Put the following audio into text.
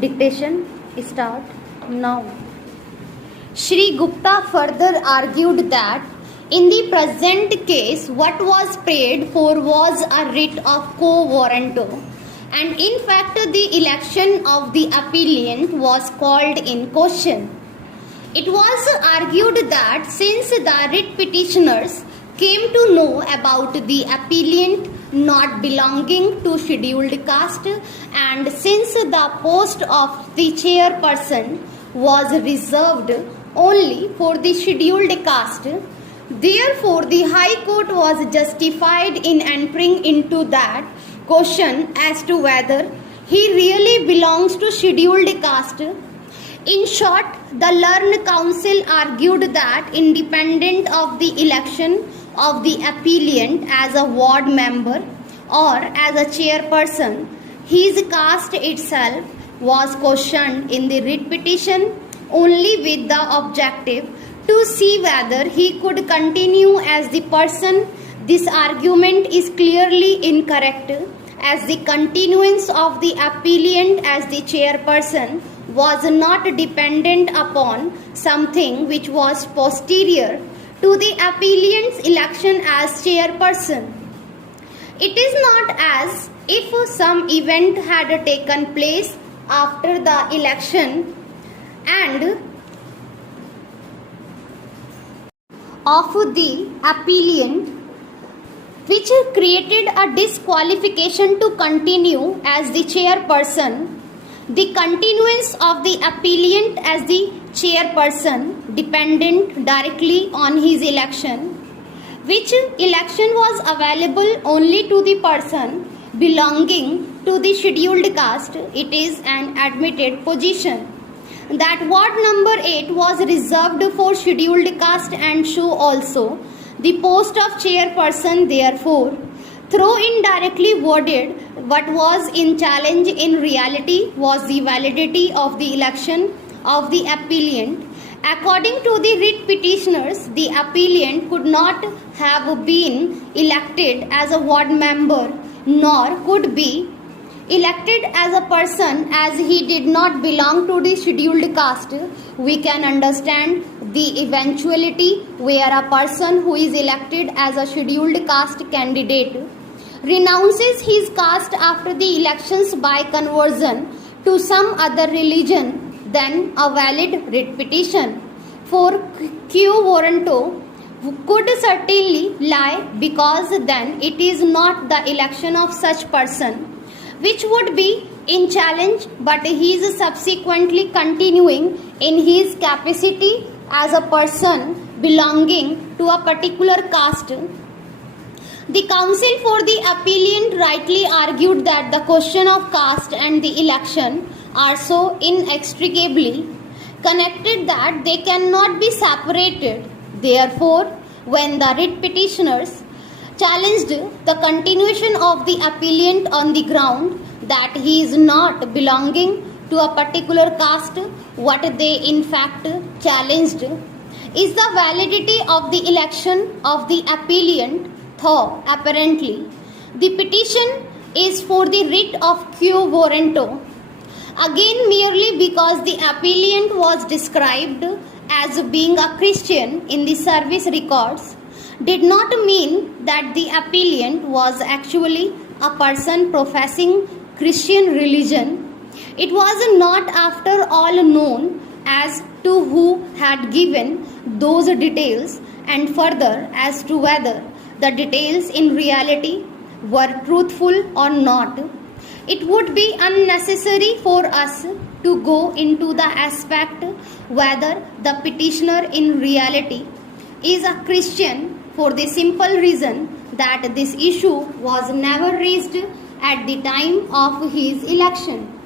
Dictation start now. Shri Gupta further argued that in the present case, what was prayed for was a writ of quo warranto, and in fact, the election of the appellant was called in question. It was argued that since the writ petitioners came to know about the appellant not belonging to scheduled caste, and since the post of the chairperson was reserved only for the scheduled caste, therefore the High Court was justified in entering into that question as to whether he really belongs to scheduled caste. In short, the learned counsel argued that independent of the election of the appellant as a ward member or as a chairperson, his caste itself was questioned in the writ petition only with the objective to see whether he could continue as the person. This argument is clearly incorrect, as the continuance of the appellant as the chairperson was not dependent upon something which was posterior to the appellant's election as chairperson. It is not as if some event had taken place after the election and of the appellant which created a disqualification to continue as the chairperson. The continuance of the appellant as the chairperson depended directly on his election, which election was available only to the person belonging to the scheduled caste. It is an admitted position that ward number 8 was reserved for scheduled caste, and so also the post of chairperson. Therefore, though indirectly worded, what was in challenge in reality was the validity of the election of the appellant. According to the writ petitioners, the appellant could not have been elected as a ward member, nor could be elected as a person, as he did not belong to the scheduled caste. We can understand the eventuality where a person who is elected as a scheduled caste candidate renounces his caste after the elections by conversion to some other religion, then a valid writ petition for quo warranto could certainly lie, because then it is not the election of such person which would be in challenge, but he is subsequently continuing in his capacity as a person belonging to a particular caste. The counsel for the appellant rightly argued that the question of caste and the election are so inextricably connected that they cannot be separated. Therefore, when the writ petitioners challenged the continuation of the appellant on the ground that he is not belonging to a particular caste, what they in fact challenged is the validity of the election of the appellant. Though apparently the petition is for the writ of quo warranto, again merely because the appellant was described as being a Christian in the service records, did not mean that the appellant was actually a person professing Christian religion. It was not after all known as to who had given those details, and further as to whether the details in reality were truthful or not. It would be unnecessary for us to go into the aspect whether the petitioner in reality is a Christian, for the simple reason that this issue was never raised at the time of his election.